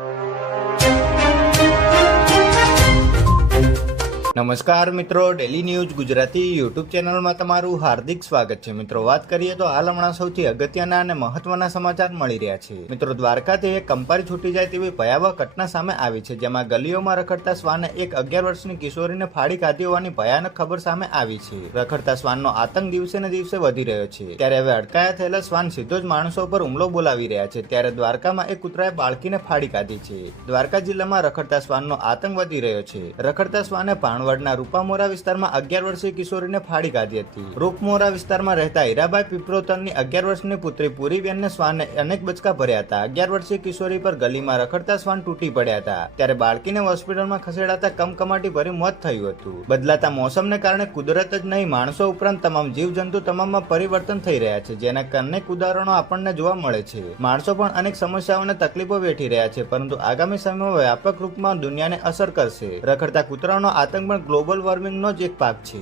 you. નમસ્કાર મિત્રો daily news Gujarati YouTube ચેનલમાં તમારું હાર્દિક સ્વાગત છે. મિત્રો, વાત કરીએ તો હાલ હમણાં સૌથી અગત્યના અને મહત્વના સમાચાર મળી રહ્યા છે. મિત્રો દ્વારકાથી એક કંપારી છૂટી જાય તેવી ભયાવહ ઘટના સામે આવી છે, જેમાં ગલીઓમાં રખડતા શ્વાને એક અગિયાર વર્ષની કિશોરીને ફાડી ખાધી હોવાની ભયાનક ખબર સામે આવી છે. રખડતા શ્વાનનો આતંક દિવસે ને દિવસે વધી રહ્યો છે. ત્યારે હવે અટકાયા થયેલા શ્વાન સીધો જ માણસો પર હુમલો બોલાવી રહ્યા છે. ત્યારે દ્વારકામાં એક કૂતરાએ બાળકીને ફાડી કાઢી છે. દ્વારકા જિલ્લામાં રખડતા શ્વાનનો આતંક વધી રહ્યો છે. રખડતા શ્વાને ભાણવડના રૂપામોરા વિસ્તારમાં અગિયાર વર્ષીય કિશોરીને ફાડી કાઢી હતી. રૂપમોરા વિસ્તારમાં રહેતા હીરાબાઈ પીપરોતનની અગિયાર વર્ષની પુત્રી પુરીબેનને શ્વાને અનેક બચકા ભર્યા હતા. અગિયાર વર્ષીય કિશોરી પર ગલીમાં રખડતા શ્વાન તૂટી પડ્યા હતા. ત્યારે બાળકીને હોસ્પિટલમાં ખસેડાતા કમકમાટી ભર્યું મોત થયું હતું. બદલાતા મોસમને કારણે કુદરત જ નહીં, માણસો ઉપરાંત તમામ જીવજંતુ તમામમાં પરિવર્તન થઈ રહ્યા છે, જેના અનેક ઉદાહરણો આપણને જોવા મળે છે. માણસો પણ અનેક સમસ્યાઓને તકલીફો વેઠી રહ્યા છે, પરંતુ આગામી સમયમાં વ્યાપક રૂપમાં દુનિયાને અસર કરશે. રખડતા કૂતરાનો આતંક પણ ગ્લોબલ વોર્મિંગનો જ એક ભાગ છે.